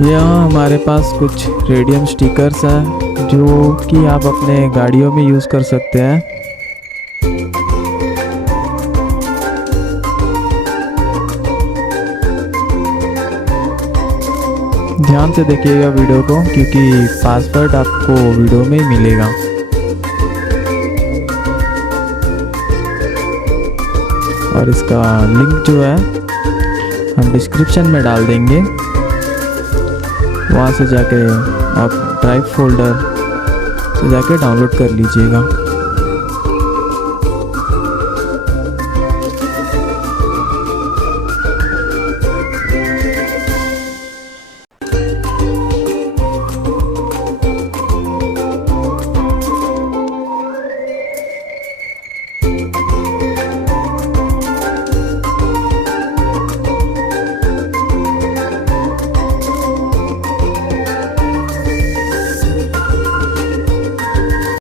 यहाँ हमारे पास कुछ रेडियम स्टिकर्स हैं जो कि आप अपने गाड़ियों में यूज़ कर सकते हैं। ध्यान से देखिएगा वीडियो को, क्योंकि पासवर्ड आपको वीडियो में ही मिलेगा। और इसका लिंक जो है हम डिस्क्रिप्शन में डाल देंगे, वहाँ से जाके आप ड्राइव फोल्डर से जाके डाउनलोड कर लीजिएगा।